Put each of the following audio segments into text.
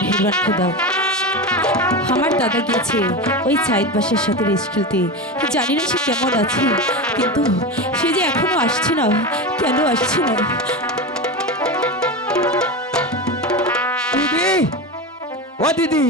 মেহরবান খোদা, আমার দাদা গিয়েছে ওই সাইদ বাসের সাথে রেস খেলতে। জানি না সে কেমন আছে, কিন্তু সে যে এখনো আসছে না, কেন আসছে না? দিদি, ও দিদি,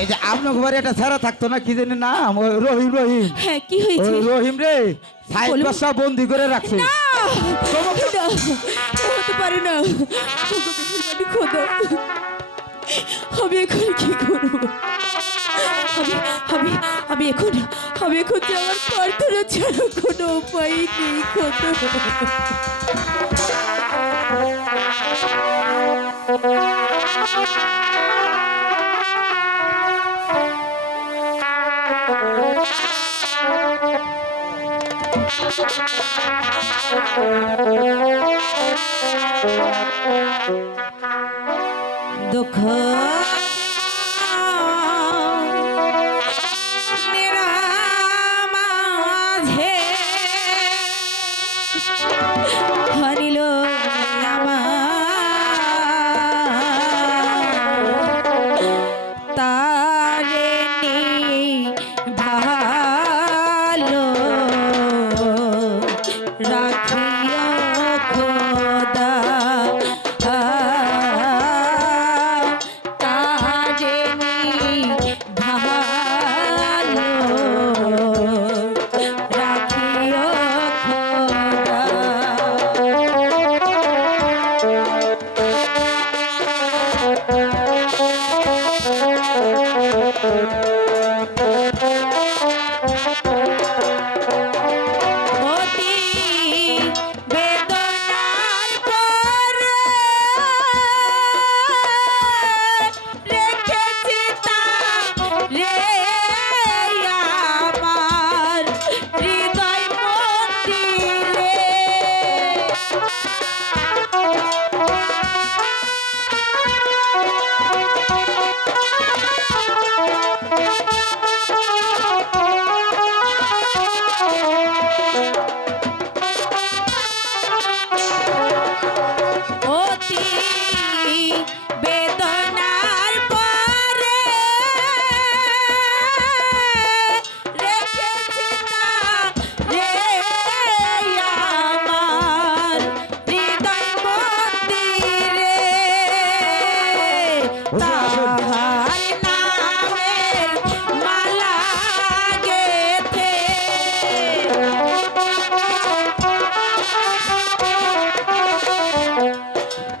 এই যে আপনার ঘরে একটা ছেড়া থাকতো না, কি জানি নাম, ওই রহিম। রহিম, হ্যাঁ, কি হয়েছে? ওই রহিম রে সাইড বলুন। বাসা বন্দি করে রাখছে। না, না, হতে পারে না। ওগো মেহেরবানি খোদা, আমি এখন কি করবো? আমি আমি আমি এখন যাওয়ার প্রার্থনা ছাড়া কোনো উপায় নেই খোদা। দুঃখ মাঝে হরিল তারে ভালো রাখিও খোদা, তারে ভালো রাখিও খোদা। অতি বেদনার পরে রেখেছি তারে আমার হৃদয় মন্দিরে। অতি বেদনার পরে রেখেছি তারে আমার হৃদয় মন্দিরে। তাহার নামের মালা গেথে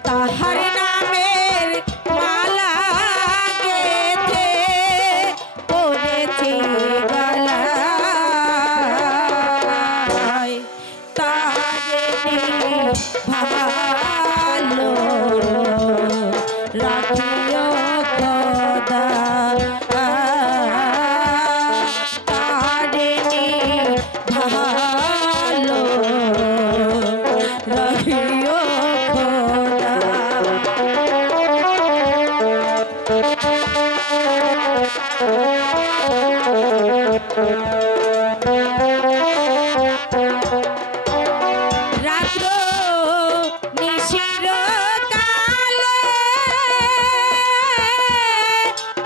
তাহার নামের মালা গেথে পড়েছি গলায়, তারে ভালো রাখিও খোদা, তারে ভালো রাখিও খোদা। রাত্র নিশির কালে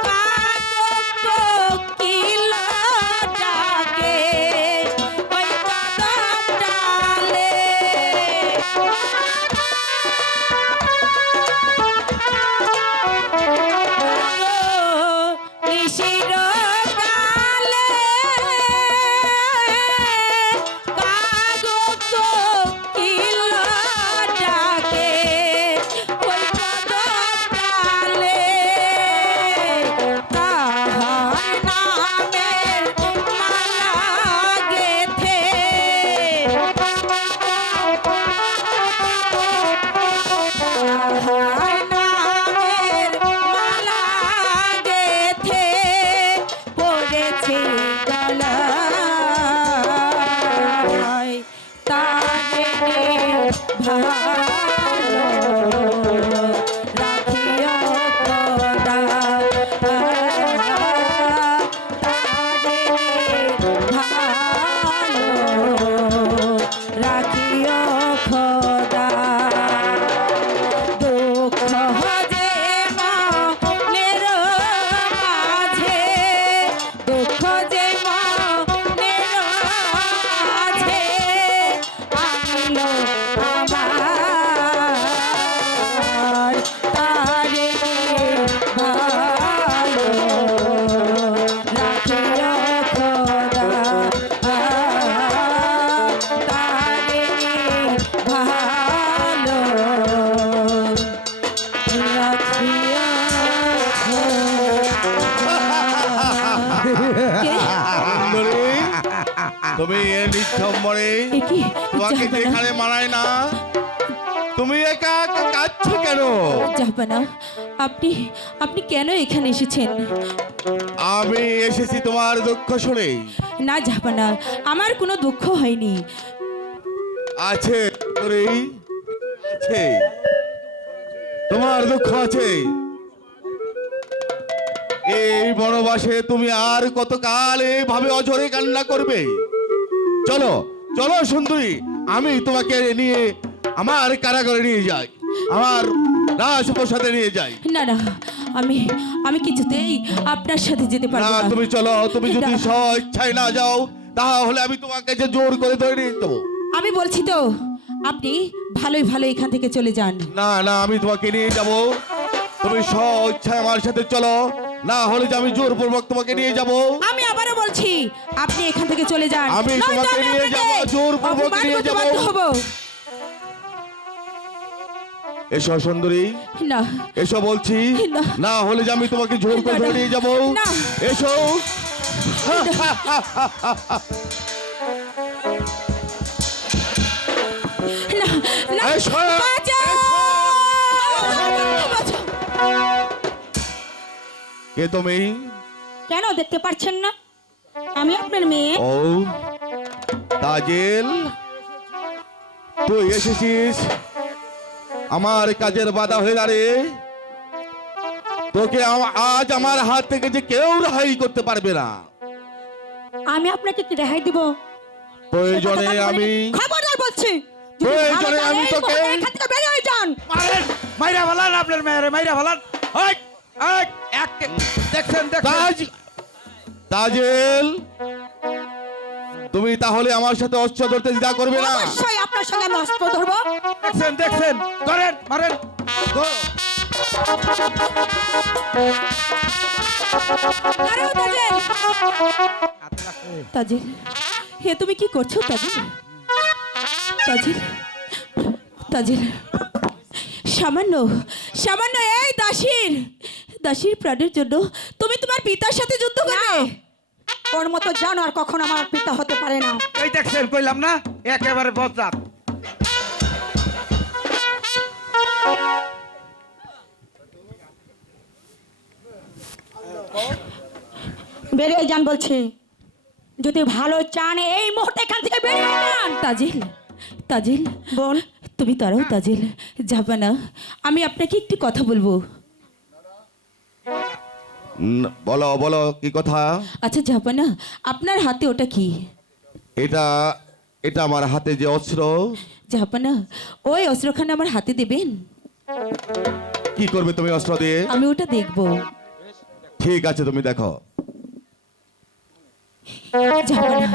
কাক কোকিল ডাকে ওই কদম ডালে। নিশির কালে কাক কোকিল ডাকে ওই কদম ডালে। তাহার নামের মালা গেথে তাহার নামের মালা গেথে পড়েছি গলায়, তারে ভালো রাখিও খোদা, তারে ভালো রাখিও খোদা। তুমি এ নিঃসম্বরে এ কি তোমাকে জাহাপনা যেখানে মানায় না, তুমি একা একা কাঁদছো কেন? জাহাপনা আপনি আপনি কেন এখানে এসেছেন? আমি এসেছি তোমার দুঃখ শুনে। না জাহাপনা, আমার কোনো দুঃখ হয়নি। আছে তোরে, আছে, তোমার দুঃখ আছে। এই বনবাসে তুমি আর কতকাল এইভাবে অঝরে কান্না করবে? চলো চলো সুন্দরী, আমি তোমাকে নিয়ে আমার কারাগারে নিয়ে যাই, আমার রাজপ্রাসাদে নিয়ে যাই। না না, আমি আমি কিছুতেই আপনার সাথে যেতে না পারবো না। তুমি চলো, তুমি যদি না। স্বেচ্ছায় না যাও তাহলে আমি তোমাকে যে জোর করে ধরে নিয়ে দেবো। আমি বলছি তো, আপনি ভালোই ভালো এখান থেকে চলে যান। না না, আমি তোমাকে নিয়ে যাব, তুমি স্বেচ্ছায় আমার সাথে চলো, না হলে যে আমি জোরপূর্বক তোমাকে নিয়ে যাব। আমি আবারও বলছি, আপনি এখান থেকে চলে যান। আমি নয়তো তোমাকে আমি নিয়ে আপনাকে যাব, জোরপূর্বক অপমান নিয়ে করতে যাব। বাধ্য হব। এসো সুন্দরী, না এসো বলছি, না। না হলে যে আমি তোমাকে জোর করে না, ধরে না। নিয়ে যাব। না। এসো। না না, এসো। বাঁচাও! বাঁচাও! কে তুমি? কেন দেখতে পাচ্ছেন না আমি আপনার মেয়ে? ও তাজেল, তুই এসেছিস আমার কাজের বাধা হয়ে দাঁড়ে। তোকে আজ আমার হাত থেকে যে কেউ রেহাই করতে পারবে না। আমি আপনাকে কি রেহাই দিব? প্রয়োজনে আমি খবরদার বলছি, যদি প্রয়োজনে ভালো আমি লাগে, তোকে এখান থেকে বেরিয়ে হয়ে যান। মারেন, মাইরা ভালান আপনার মেয়েরে, মাইরা ভালান। ওই, ওই, দেখছেন দেখছেন তাজ, তাজেল, তুমি তাহলে আমার সাথে অস্ত্র ধরতে দ্বিধা করবে না? অবশ্যই আপনার সঙ্গে আমি অস্ত্র ধরবো। দেখছেন দেখছেন, ধরেন মারেন। দাঁড়াও তাজেল! তাজেল, হে তুমি কি করছো তাজেল? তাজেল, তাজেল, সামান্য সামান্য এই দাসীর প্রাণের জন্য তুমি তোমার পিতার সাথে যুদ্ধ করবে? ওর মতো জানোয়ার কখন আমার পিতা হতে পারে না। এই দেখছেন, কইলাম না একেবারে বজ্জাত। বেরিয়ে যান বলছি, যদি ভালো চান এই মুহূর্তে এখান থেকে বেরিয়ে যান। তাজেল, তাজেল, বোন, তুমি দাঁড়াও তাজেল, যাবে না। আমি আপনাকে একটি কথা বলবো। বলো বলো, কি কথা? আচ্ছা যাবে না, আপনার হাতে ওটা কি? এটা এটা আমার হাতে যে অস্ত্র। যাবে না, ওই অস্ত্রখানা আমার হাতে দেবেন? কি করবে তুমি অস্ত্র দিয়ে? আমি ওটা দেখবো। ঠিক আছে, তুমি দেখো। যাবে না,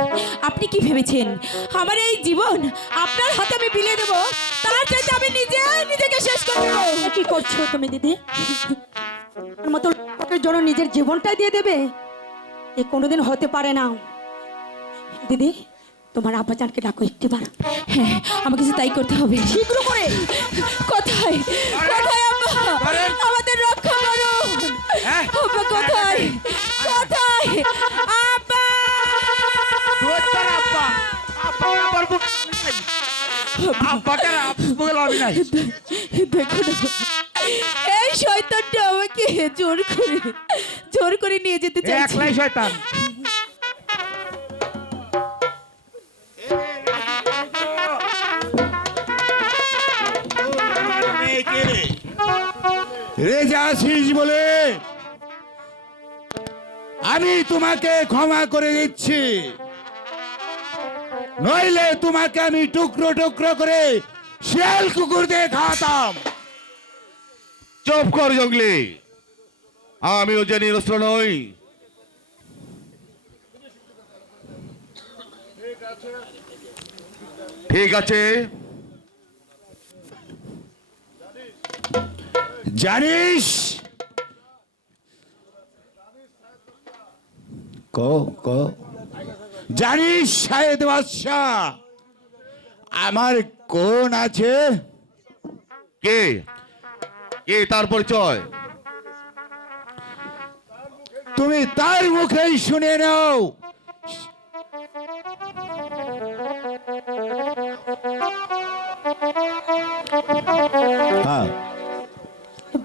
আপনি কি ভেবেছেন আমার এই জীবন আপনার হাতে আমি বিলিয়ে দেবো? তার চাইতে আমি নিজেকে শেষ করে দেবো। এ কি করছো তুমি দিদি? ওর মতো লোকের জন্য নিজের জীবনটাই দিয়ে দেবে? এ কোনোদিন হতে পারে না। দিদি, তোমার আব্বাজানকে ডাকো একটিবার। হ্যাঁ, আমাকে যে তাই করতে হবে। শীঘ্র করে। কোথায় কোথায় আব্বা? আমাদের রক্ষা করুন। হ্যাঁ? আব্বা কোথায় কোথায়? আব্বা! তোর আব্বা, আব্বা আমার বুক নাই। আব্বাকে বুকে লাভি নাই। দেখো না, এই শয়তানটা আমাকে জোর করে নিয়ে যেতে চাইছে। একলাই শয়তান। রেজা আছিস বলে আমি তোমাকে ক্ষমা করে দিচ্ছি, নইলে তোমাকে আমি টুকরো টুকরো করে শিয়াল কুকুর দিয়ে খাওয়াতাম। চুপ কর জঙ্গলি, আমিও যে নিরস্ত্র নই। ঠিক আছে, জানিস জানিস শাহেদ বাদশাহ আমার কোন আছে? কে কে তার পরিচয়? তুমি তার মুখেই শুনে নাও।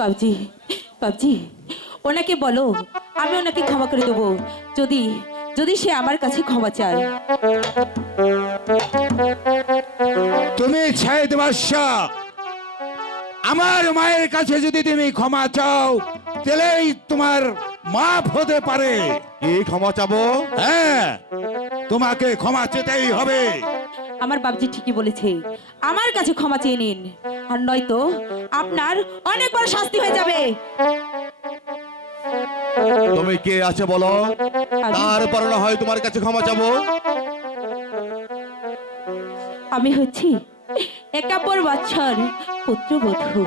বাবজি, বাবজি, ওনাকে বলো আমি ওনাকে ক্ষমা করে দেবো, যদি যদি সে আমার কাছে ক্ষমা চায়। তুমি ছাইদ বাদশাহ, আমার মায়ের কাছে যদি তুমি ক্ষমা চাও তাহলেই তোমার মাফ হতে পারে। কি ক্ষমা চাবো? হ্যাঁ, তোমাকে ক্ষমা চেতেই হবে। আমার বাবজি ঠিকই বলেছে, আমার কাছে ক্ষমা চেয়ে নিন, আর নয়তো আপনার অনেক বড় শাস্তি হয়ে যাবে। তুমি কে আছে বলো, তারপর না হয় তোমার কাছে ক্ষমা চাবো। আমি হচ্ছি একাব্বর বাদশার পুত্রবধূ।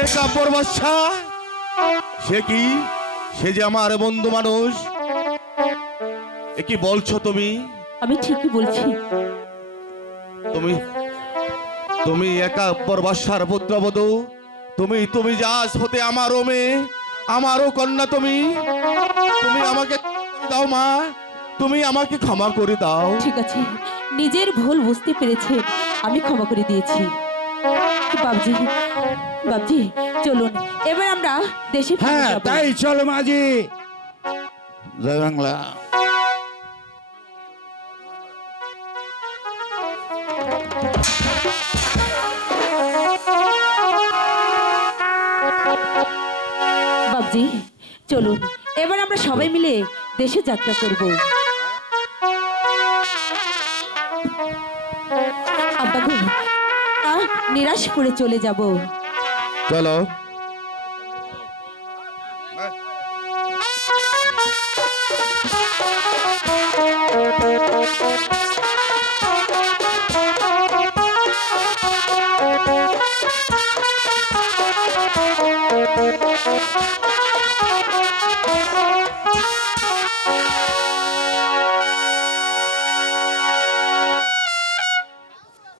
একাব্বর বাদশা? সে কি? সে যে আমার বন্ধু মানুষ। এ কি বলছো তুমি? আমি ঠিকই বলছি। তুমি তুমি একাব্বর বাদশার পুত্রবধূ? তুমি তুমি যাস হতে আমারও মেয়ে, আমারও কন্যা। তুমি তুমি আমাকে দাও মা, তুমি আমাকে ক্ষমা করে দাও। ঠিক আছে, নিজের ভুল বুঝতে পেরেছে, আমি ক্ষমা করে দিয়েছি। বাবজি, বাবজি, চলুন এবার আমরা দেশে ফিরে হ্যাঁ, যাব। তাই চলো মাঝি। জয় বাংলা। বাবজি, চলুন এবার আমরা সবাই মিলে দেশে যাত্রা করব। আব্বা গো, নিরাশ করে চলে যাব। চলো।